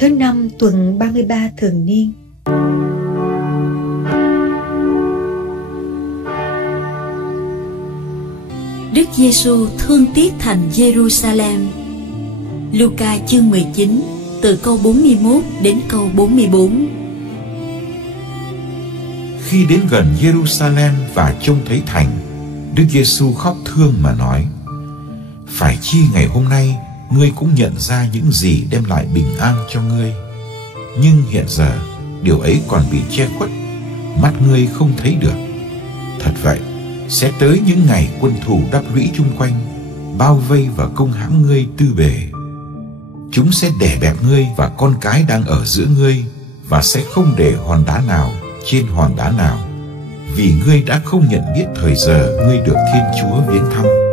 thứ 5 tuần 33 thường niên. Đức Giêsu thương tiếc thành Giê-ru-sa-lem. Luca chương 19 từ câu 41 đến câu 44. Khi đến gần Giê-ru-sa-lem và trông thấy thành, Đức Giêsu khóc thương mà nói: phải chi ngày hôm nay ngươi cũng nhận ra những gì đem lại bình an cho ngươi, nhưng hiện giờ điều ấy còn bị che khuất, mắt ngươi không thấy được. Thật vậy, sẽ tới những ngày quân thù đắp lũy chung quanh, bao vây và công hãm ngươi tư bề. Chúng sẽ đè bẹp ngươi và con cái đang ở giữa ngươi, và sẽ không để hòn đá nào trên hòn đá nào, vì ngươi đã không nhận biết thời giờ ngươi được Thiên Chúa viếng thăm.